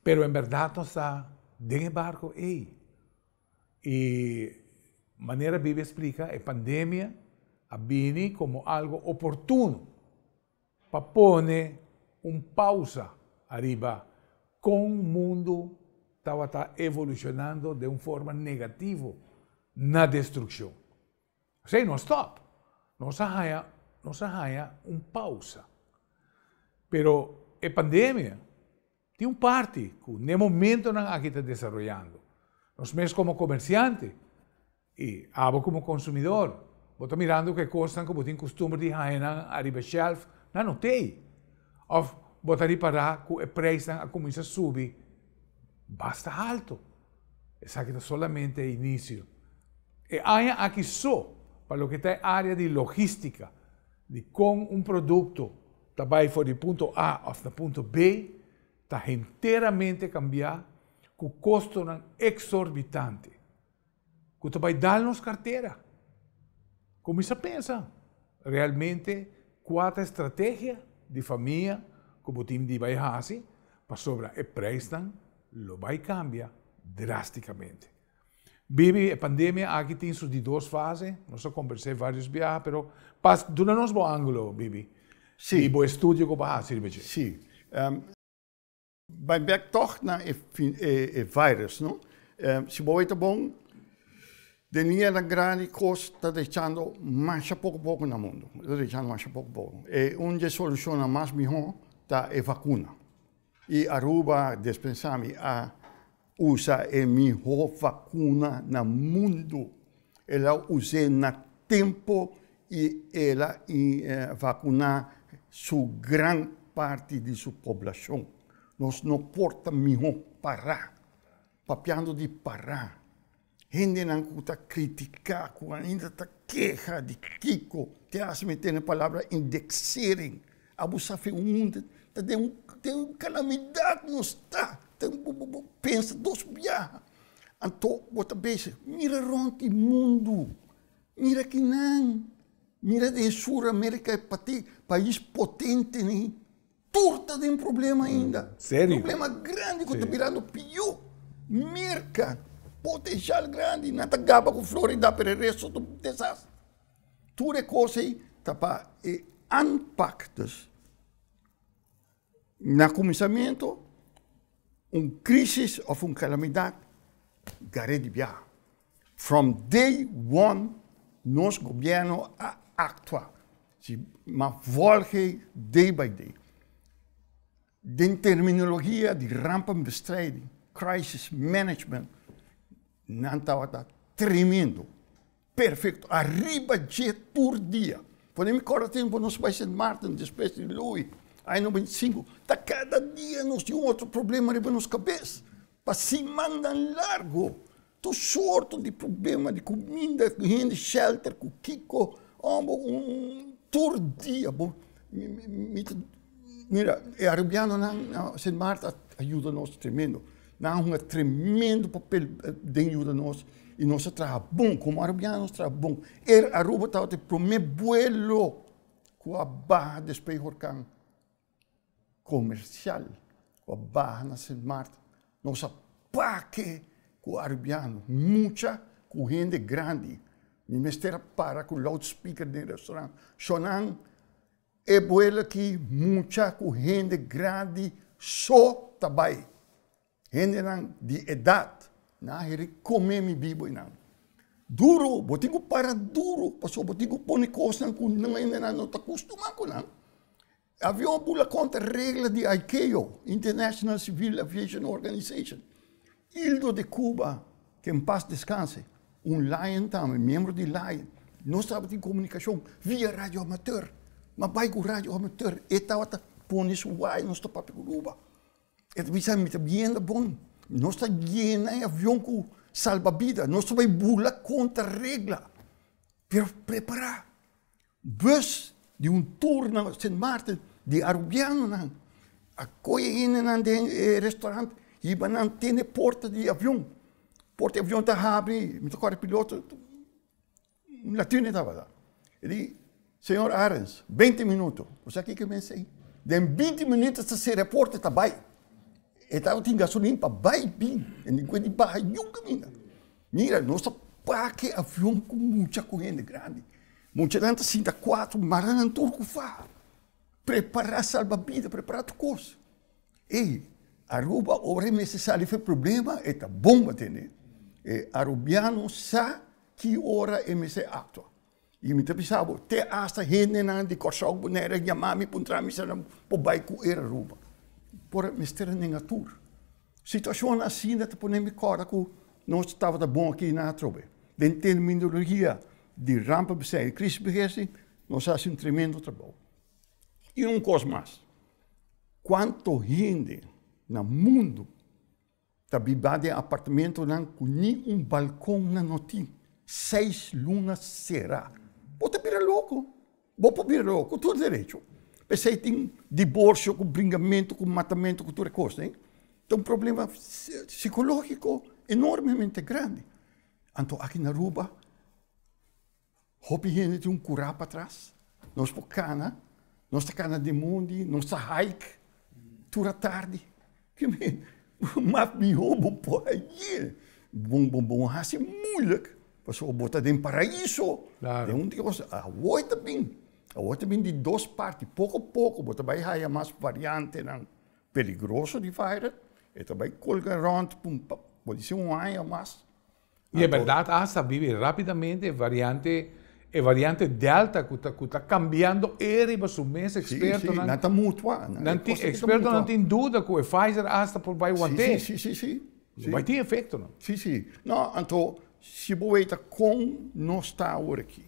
Pero em verdade nós está dentro do barco aí. E maneira a Bíblia explica, a pandemia viene como algo oportuno para poner pausa arriba com o mundo estava evolucionando de uma forma negativa na destruição. Ou seja, não stop. Nós há pausa. Pero a pandemia tem parte que no momento não aqui está desenvolvendo. Nós mesmos como comerciante e eu como consumidor, vou estar mirando que costam como tem costume de haina arriba shelf, não tem. Ou vou estar parar que o preço começa a subir, basta alto. Isso aqui é solamente o início. E há aqui só, para o que está a área de logística, de com produto vai do ponto A ao ponto B, está inteiramente cambiar, com custo exorbitante. Que tu vai dar-nos carteira. Como isso pensa? Realmente, qual a estratégia de família, como o time de vai fazer, para sobre o preço, lo vai cambiar drasticamente. Vive a pandemia, aqui tem suas duas fases, nós conversei vários viagens, mas dá-nos um ângulo, Bibi. Sim. E o estúdio que vai fazer, Bibi. Sim. Vai back toch naar het virus, não? Se você é bom, de linha da grande coisa está deixando mais pouco no mundo. Está deixando mais pouco. E onde soluciona mais melhor está a vacuna. E Aruba, dispensame, usa a melhor vacuna no mundo. Ela usa na tempo e ela vacuna sua grande parte de sua população. Nós não porta melhor parar, papiando de parar. Gente não está criticar, ainda está queixa de Kiko, te hace meter na palavra indexering. Abusar de mundo, tem uma calamidade, não está. Pensa, dois viagens. Então, bota beijo, mira ronde o mundo, mira que não, mira de Sul América, é país potente, né? Turta tem problema ainda. Sério? Problema grande que está virando pior. Merca, potencial grande. Não está gaba com Florida para o resto do desastre. Tudo é coisa aí, está para impactos. No começamento, crise ou uma calamidade, garé de viagem. From day one, nosso governo atua. Mas volge day by day. De terminologia de rampenbestrijding, crisis management, não estava tremendo. Perfeito. Arriba de por dia. Por exemplo, tempo nós vai St. Martin, depois de Louis, aí no 25, tá cada dia nós temos outro problema arriba nos cabeças. Para se mandar largo. Tô sorto de problema de comida, de shelter, com Kiko, todo dia. Mira, o arabiano na St. Martin ajuda-nos tremendo. Não um tremendo papel de ajuda-nos e nós trabalhamos bom, como arabianos trabalhamos bom. Aruba estava o primeiro vuelo com a barra depois do comercial, com a barra na St. Martin. Nós paque com o arabiano, muita com gente grande. Me mestre para com o loudspeaker do restaurante. Sonando é boa que muita com gente grande só trabalha. Gente de idade, não é comer me bibo não. Duro, botigo para duro, passou botigo põe coisa que não está acostumado com não. Havia uma bula contra a regra de ICAO, International Civil Aviation Organization. Hildo de Cuba, que em paz descanse, Lion também, membro de Lion, nós estávamos em comunicação via rádio amateur. Mas vai com rádio amateur, e estava pondo isso vai, nós estamos para Cuba. E também está bem bom. Nós estamos em avião com salva-vida, nós estamos bula contra a regra. Para preparar. Bus de tour na Sint Maarten, de Arubiano nan. A koe in en de restaurant, je ben aan tene porta de avião. Porta de avião tá abre, met agora piloto, latino estava lá. Ele, senhor Arens, 20 minutos. Você aqui que pensei? Den 20 minutos se reporta tá vai. E tava tem gasolina para vai bem. E ninguém de barra nunca mina. Mira, nossa paque avião com muita corrente grande. Muita gente sinta 4, maranan turco fa. Preparar salva-vida, preparar tu coisa. E Aruba, ora necessário foi problema, é tá bom bater. E Arubiano sa que ora é me atua. E me pensava, te hasta gente na de corsal bonera, chamar-me para me ser por baixo era Aruba. Por mister negatur. Situação assim, dat por me cora que nós estava bom aqui na trobe. Den terminologia de rampa bestrijding, crisisbeheersing, nós fazemos um tremendo trabalho. E um coisa mais. Quanto gente no mundo está vivendo em apartamento com nem balcão não tem. 6 lunas será. Você vira louco. Você vira louco, tudo direito. Você tem divórcio, com bringamento, com matamento, com tudo coisa. Então, um problema psicológico enormemente grande. Então, aqui na Aruba, hobby gente tem curar para trás. Nós por cana, nós cana de mundo, nós hike, toda tarde. Que me, mas me roubo por aí. Bom, assim, moeilijk. Pessoal bota dentro paraíso. Claro. Tem Deus, a outra bem de 2 partes, pouco a pouco, bota vai haja mais variante não perigoso de virus, e também colga rond, pode ser ano mais. E é verdade, hasta vive rapidamente a variante Delta que está cambiando era su mês experto. Não está mutua. Experto não tem dúvida que o Pfizer hasta por vai aguentar. Sim. Vai ter efeito, não? Sim. Não, então, se você como nós está agora aqui,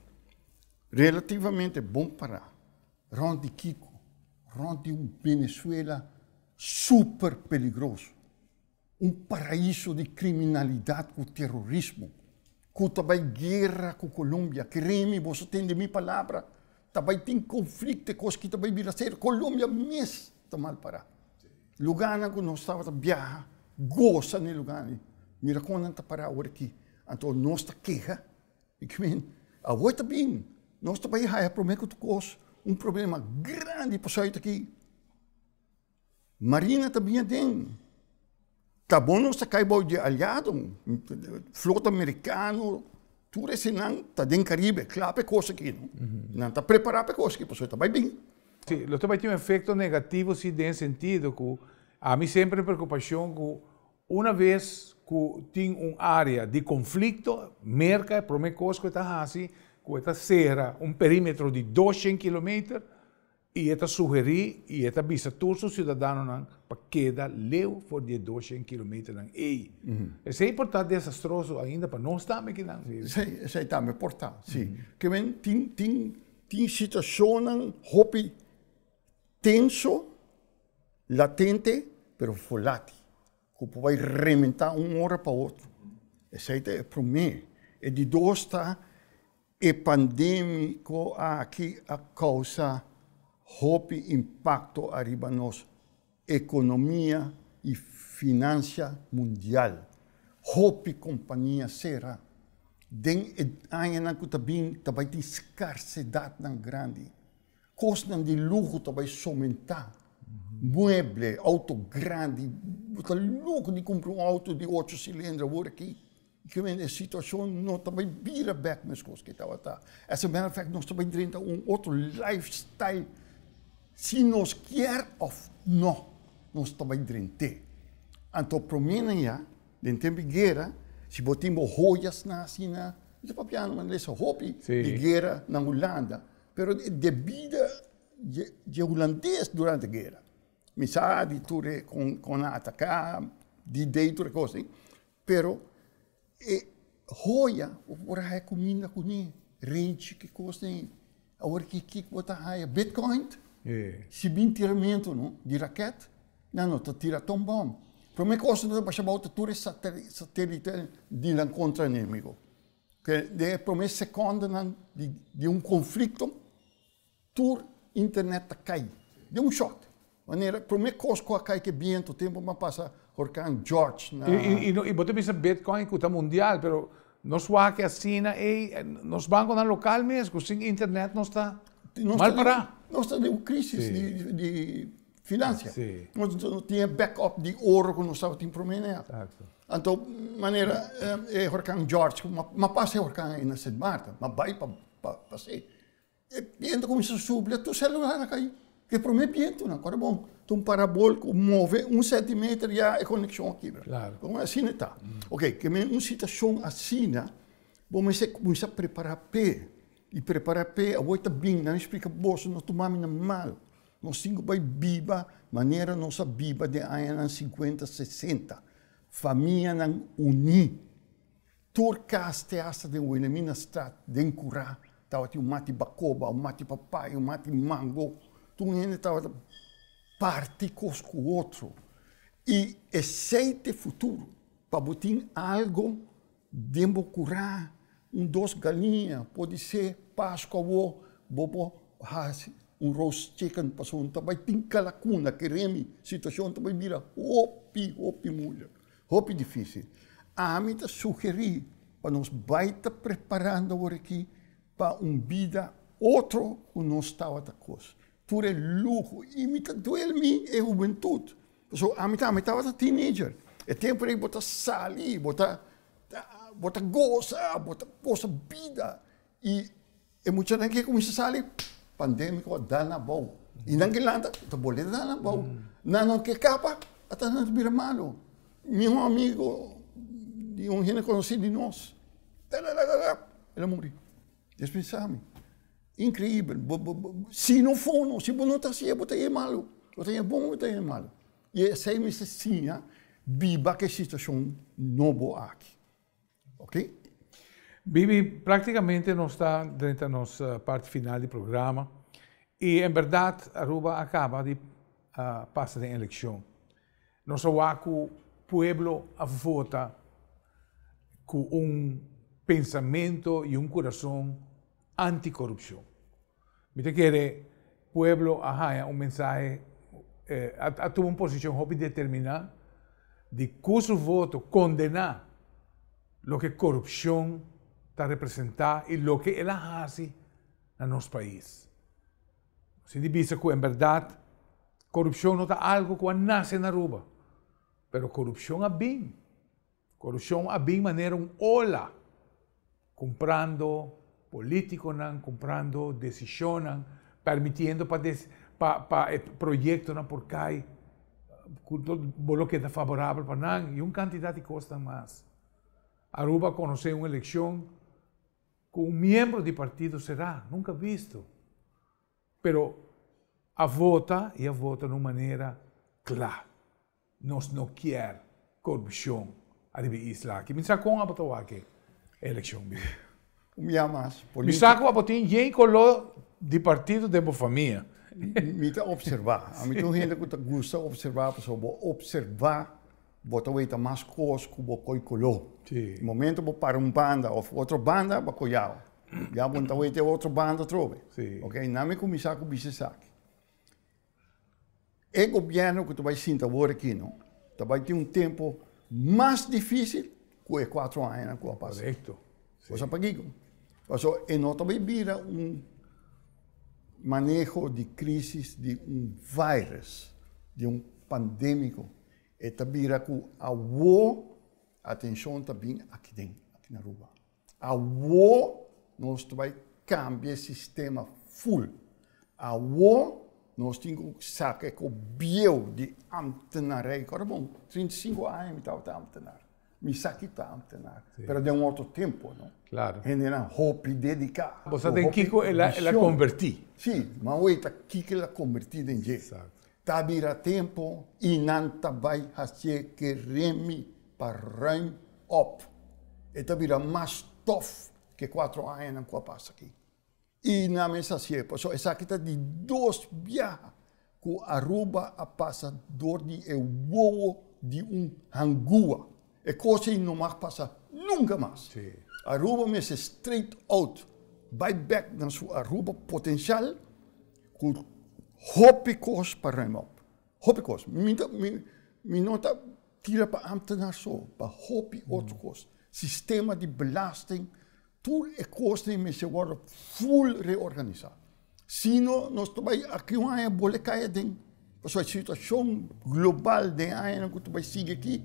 relativamente bom para onde Kiko, onde Venezuela super perigoso, paraíso de criminalidade com terrorismo, com também guerra com Colômbia, creme, você tem de minha palavra, também tem conflito, coisa que também vira ser Colômbia mesmo, está mal para. Lugar que nós estava viajar, gosta no lugar, mira quando não está para agora aqui, então nós está queixa, e que vem, a outra bem. Nós também temos problema grande para sair daqui. Marina também tem. Tá bom, nós estamos de aliado, flota americano, tudo isso não está dentro do Caribe, claro, é coisa aqui. Não está preparado para coisa aqui, pessoal, está bem. Sim, lo também tem efeito negativo, sim, nesse sentido, que a mim sempre preocupação que uma vez que tem área de conflito, merca, primeira coisa que está assim, que esta serra perímetro de 200 km e esta sugerir e esta visa todos os cidadãos para quedar leu por de 200 km nan ei. Isso é importante, desastroso ainda para nós também que não. Isso é também importante, sim. Que vem tem situação hobby tenso, latente, pero volátil, que vai rementar hora para outra. Isso é para mim. E de dois está e pandêmico aqui a causa houve impacto arriba nos economia e finança mundial. Houve companhia será den ainda que também tem escassidade tão grande. Custam de luxo também aumentar. Mueble, auto grande, tá louco de comprar auto de 8 cilindros agora aqui. Que a situação não também vira back nas coisas que estava tá. Essa matter of fact, nós também temos outro lifestyle. Se nós quer ou não, nós também temos. Então, para mim, já, dentro da guerra, se botamos joias na China, não é para piano, mas é hobby de guerra na Holanda. Mas devido de holandês durante a guerra. Missade, tudo com atacar, de dentro, coisa assim. Pero, e joia, por aí comida com ele, rente que custa, agora que botar aí, Bitcoin, se bem tiramento, não, de raquete, não, tá tira tão bom. Para mim custa não baixa volta tudo satélite de lá contra inimigo, que de para mim segunda de conflito, tour internet tá cai. Deu um shot. Maneira, primeiro Costco cai que bem o tempo, mas passa Hurricane George. Na... E você pensa Bitcoin que está mundial, pero nós vamos que assim, nos bancos na local mesmo, sem internet não está mal para. Nós temos uma crise de finanças. Sim. Nós não tínhamos backup de ouro que nós estávamos em promener. Então, maneira, Hurricane George, mas passa Hurricane na Sint Maarten, mas vai para ser. E então começa a subir, tu celular a cair. Que para mim é não, agora bom. Um parabólico move 1 centímetro e a conexão aqui. Claro. Então, assim está. Ok, que uma situação assim, vamos começar a preparar pé. E preparar pé, a outra bem, não explica bolsa, nós tomamos mal. Nós temos que biba, maneira nossa biba de anos 50, 60. Família não unir. Turcaste hasta de o elemina strat, de curar. Tava um mate bacoba, um mate papai, um mate mango. Tu ainda tava parte com o outro. E aceite futuro para botar algo de curar. 2 galinhas, pode ser Páscoa ou bobo, roast chicken, passou também tem calacuna, que remi, situação também vira hopi mulher, hopi difícil. A mim te sugeri para nós baita preparando agora aqui para vida outro que nós estava da coisa. Tudo é luxo e me doer-me é juventude. So, a mim estava teenager. É tempo para botar sair, botar goza, botar coisa vida. E muita gente que começa a sair, pandêmico, dá na boa. E não que landa, tá boleta dá na boa. Não que capa, até não vira malo. Meu amigo, de gente conhecido de nós, ele morreu. Despensa-me. Incrível. Se não for, se não está assim, você é malo. Você é bom, você é malo. E essa é a minha assim, viva que a situação não boa aqui. Ok? Bibi, praticamente não está dentro da nossa parte final do programa. E, em verdade, Aruba acaba de passar em eleição. Nosso o povo vota com pensamento e coração anticorrupção. Me quer pueblo a mensagem a tomar uma posição muito determinada de com seu voto condenar o que corrupção está representando e o que ela faz no nosso país. Se diz que, em verdade, corrupção não é algo que nasce na Aruba, mas corrupção é bem. Corrupção é bem de maneira ola, comprando políticos, comprando decisões, permitindo para projetos por cá, o que é favorável para nós, e uma quantidade de coisas mais. Aruba conhece uma eleição com membro do partido será, nunca visto. Pero a vota de uma maneira clara. Nós não queremos corrupção a isla. Que me sacou a botar aqui a eleição. Me amas. Me sacou a botar quem colou de partido de família. Me está observar. A mim tem gente que gosta de observar, pessoal, observar, botar o mais coisa que o coi colou. No momento vou para banda ou outra banda, vou coiar. Já vou ter outra banda trove. Ok? Não me começar com o bicho saque. O governo que tu vai sentir agora aqui, não? Tu vai ter tempo mais difícil que 4 anos que passa. Correto. Você paga. E nós também vira manejo de crise de vírus, de pandêmico. E também vira a atenção também aqui na Aruba. Nós vai cambiar o sistema full. Nós temos que sacar o bio de amtenarei. Agora, bom, 35 anos eu estava amtenar. Me saque está amtenar. Mas de outro tempo, não? Claro. Era hope dedicado. Você tem que ela convertir. Sim, mas hoje está que ela convertida em jeito. Está vira tempo e não vai fazer que remi para rem up. E está vira mais tough que 4 anos que passa aqui. E na mesa se passou essa aqui está de 2 viagens que Aruba a passa dor de voo de hangua. E coisa não mais passa nunca mais. Aruba me straight out, vai back na sua Aruba potencial hopikos para ruim op. Hopikos. Mi nota tira para ambtenaar zo. Pa hopi otkos. Sistema die belasting. Toen ik kost niet meer worden full reorganisatie. Sino, nós também aqui uma é bolecaia ding. A situação global de aí que tu vai seguir aqui.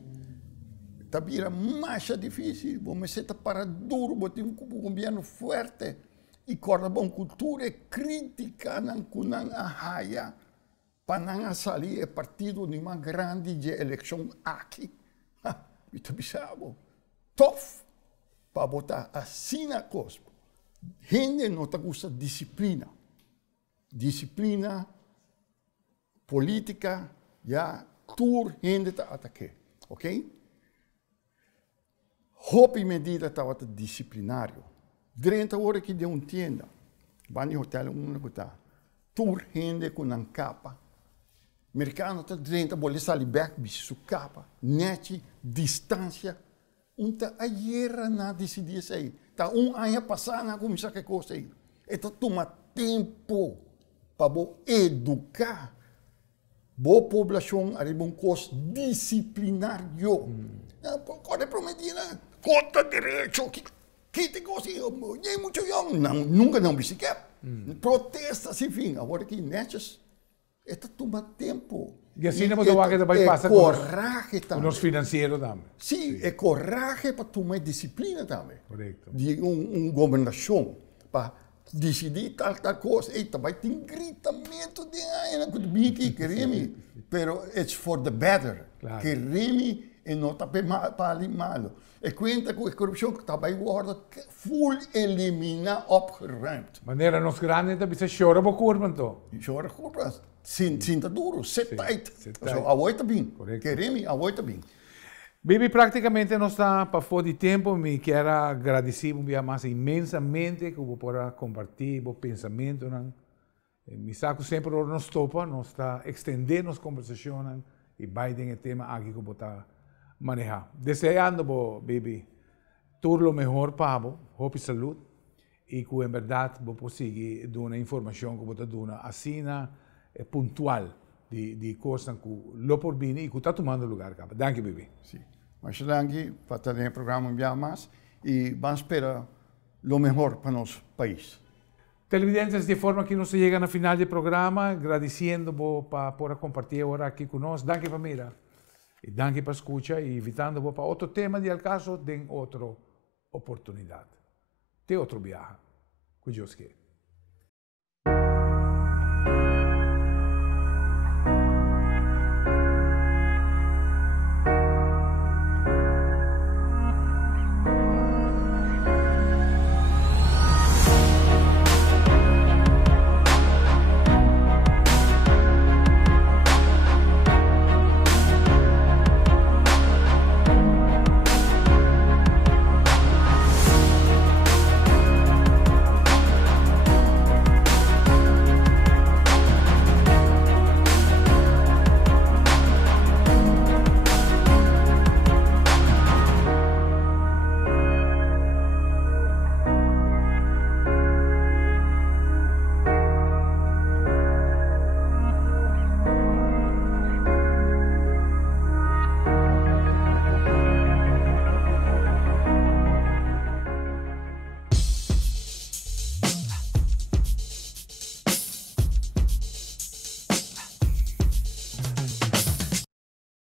Tabira mais difícil. Vamos ser para duro, botar governo forte. E corda bom cultura crítica não kunang ahaya. Pananga sali é partido de uma grande de eleição aqui. Itu bisa bo. Tof para botar assim na coisa. Gente não tá gosta disciplina. Disciplina política ja tur gente tá ataque, ok? Hopi medida tá wat disciplinário. Drenta hora que deu tienda. Bani hotel lugar. Tur gente com an capa. Americano tá drenta bole sali back bisu capa. Neti distância. Unta a guerra na decidir aí. Tá ano passando como isso que coisa aí. Eta toma tempo para educar boa população a um curso disciplinário. Quando é prometido, cota direito, que tem coisa, é muito young, nunca não bicicleta. Protesta, se fim, agora que netas, está tomando tempo. E assim não pode que vai passar com os financeiros também. Sim, é coragem para tomar disciplina também. Correto. De governação, para decidir tal coisa. E também tem gritamento de aí, que queremos, pero it's for the better. Claro. Queremos e não está para malo. E conta com a corrupção que também guarda full elimina opgeruimd. Maneira nos grandes também se chora por curva então. Chora curva, sinta duro, set tight. Então, a oito bem. Correto. Queremos a oito bem. Bibi, praticamente não está para fora de tempo. Me quero agradecer um dia mais imensamente que eu vou poder compartilhar o pensamento. Me saco sempre nos topa, nós está estendendo as conversações e Biden é tema aqui que eu vou estar manejar. Desejando, Bibi, tudo o melhor para você, hope e saúde, e que, em verdade, vou conseguir dar uma informação que eu vou dar assim, pontual, de coisas que lo por vir e que está tomando lugar. Danke, Bibi. Sim. Mas danke para ter um programa um dia mais e vamos esperar o melhor para nosso país. Televidentes, de forma que não se chega no final do programa, agradecendo para poder compartilhar agora aqui conosco. Danke para mira. E danke para escuta e invitando para outro tema de caso, tem outra oportunidade. Tem outro viagem. Que Deus quer.